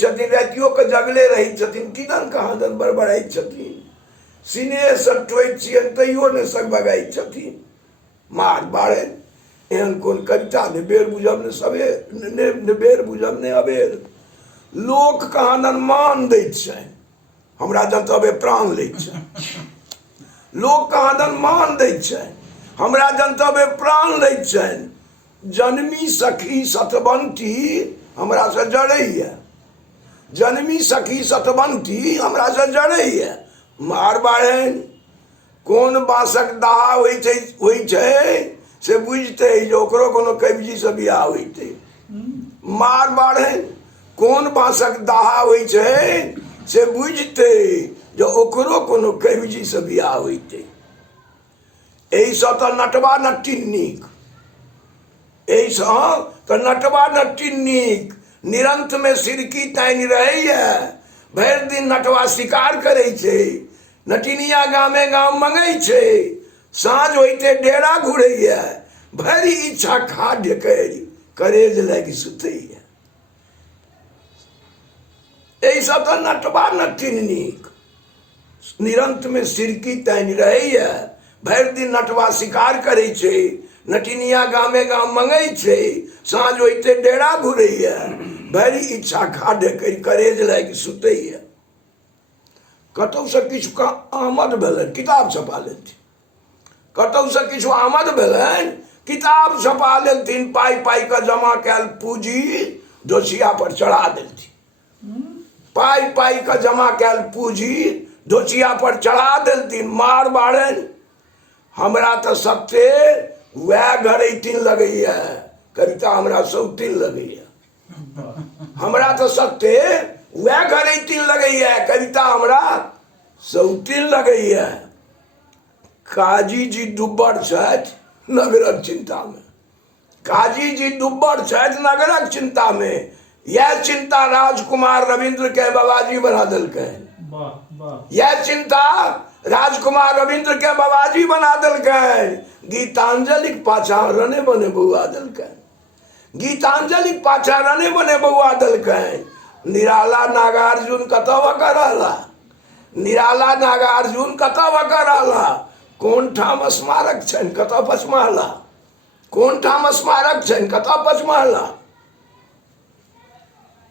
छथिन, रातियों के जगले रही छथिन, किदन कहाँ दन बड़बड़ाई छथिन, सीने सटोई छियन तैयो ने सग बगाई छथिन। मार बाड़े एहन कोन कविता ने बेर बुझब ने सबेर ने बेर बुझब ने अबेर। लोक कहाँ दन मान दै छै, हमरा जन तबे प्राण लै छै। लोक कहाँ दन मान दै छै, हमरा जन तबे प्राण लै छै। जन्मी सखी सतबंटी हमरा से जड़ैया, जन्मी सखी सतबंटी हमरा से जड़ैया। मार बाढ़नि कोन बाँसक दाहा होइ छै से बुझतै जे ओकरो कोनो कविजी से बियाह होइतै। मार बाढ़नि कोन बाँसक दाहा होइ छै से बुझतै जे ओकरो कोनो कविजी से बियाह होइतै। एहिसँ तऽ नटवा नट्टी नीक, एहिसँ तऽ नटवा नट्टी नीक। निरंतमे सिरकी तानि रहैया, भरि दिन नटवा शिकार करै छै, नटिनिया गामे गाम मंगै छै, साँझ होइते डेरा घुरैया, भरि इच्छा खाद्य करि करेज लागि सुतैया। एहिसँ तऽ नटवा नट्टी नीक। निरंतमे सिरकी तानि रहैया, भरि दिन नटवा शिकार करै छै, नटिनिया गामे गाम मंगै छै, साँझ होइते डेरा घुरैया, भरि इच्छा खाद्य करि करेज लागि सुतैया। कतहुसँ किछु आमद भेलनि किताब छपा लेथिन, कतहुसँ किछु आमद भेलनि किताब छपा लेथिन, पाइ पाइ कऽ जमा कयल पूँजी दोछिया पर चढ़ा देलथिन। पाइ पाइ कऽ जमा कयल पूँजी दोछिया पर चढ़ा देलथिन। मार बाढ़नि हमरा तऽ सत्ते वएह घरैतिन लगैया, कविता हमरा सौतिन लगैया। हमरा तऽ सत्ते वएह घरैतिन लगैया, कविता हमरा सौतिन लगैया। काजी जी दुब्बर छथि नगरक चिंतामे, काजी जी दुब्बर छथि नगरक चिंतामे। यह चिंता राजकुमार रविंद्र के बाबाजी बना देलकनि, यह चिंता राजकुमार रविंद्र के बाबाजी बना देलकनि। गीतांजलिक पाछा रने बने बउआ देलकनि, गीतांजलिक पाछा रने बने बउआ देलकनि। निराला नागार्जुन कतऽ वकर रहला, निराला नागार्जुन कतऽ वकर रहला। कोन ठाम स्मारक छनि कतऽ पचमहला, कोन ठाम स्मारक छनि कतऽ पचमहला।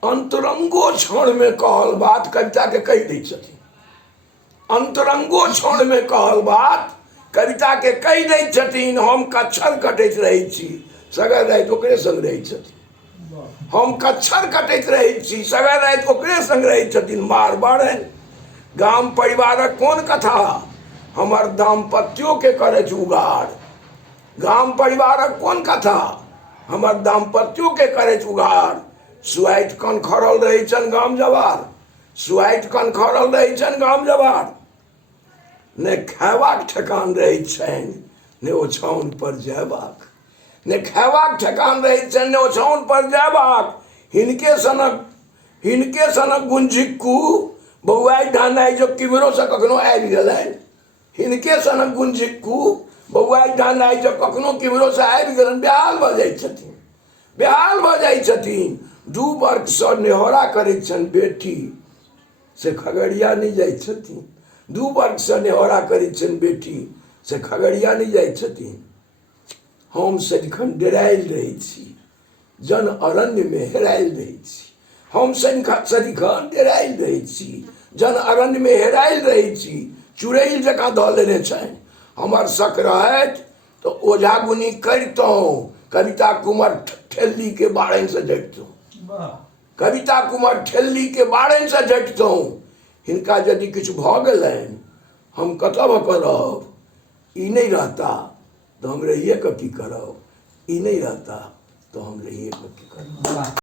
अंतरंगो क्षण में कहल बात कविता के कहि दै छथिन, अंतरंगो क्षण में कहल बात कविता के कहि दै छथिन। हम कच्छर कटैत रहै छी, सगर राति ओकरे संग रहै छथिन। हम कच्छर कटैत रहै छी, सगर राति ओकरे संग रहै छथिन। मार बाढ़नि गाम परिवारक कोन कथा, हमर दाम्पत्यो के करैत उगाड़। गाम परिवारक कोन कथा, हमर दाम्पत्यो के करैत उगाड़। सुआइत कन खड़ल रहै छनि गाम जवार, सुआइत कन खड़ल रहै छनि गाम जवार। ने खैबाक ठेकान रहै छनि ने ओछाउन पर जयबाक, ने खैबाक ठेकान रहै छनि ने ओछाउन पर जयबाक। हिनके सनक गुंजिक्कू बौआइ ढानाइ जो किबरो से कखनो आबि गेलनि, हिनके सनक गुंजिक्कू बौआइ ढानाइ जो कखनो किबरो से आबि गेलनि, बेहाल भऽ जाइ छथिन, बेहाल भऽ जाइ छथिन। 2 वर्षसँ नेहरा करैत छनि बेटी से खगड़िया नहि जाइ छथिन, 2 वर्षसँ नेहरा करैत छनि बेटी से खगड़िया नहि जाइ छथिन। हम सदिखन डेरायल रहै छी, जन अरण्यमे हेरायल रहै छी। हम सदिखन डेरायल रहै छी, जन अरण्यमे हेरायल रहै छी। चुड़ैल जकाँ धऽ लेने छनि, हमर शक रहैत तऽ ओझा गुनी करितहुँ, कविता कुंवर ठेल्ली के बारनि से झटितहुँ, कविता कुंवर ठेल्ली के बारनि से झटितहुँ। हिनका यदि किछु भऽ गेलनि हम कतऽ भऽ रहब, ई नहीं रहता तो हम रहिए कऽ की करब, ई नहीं रहता तो हम रहिए कऽ की करब।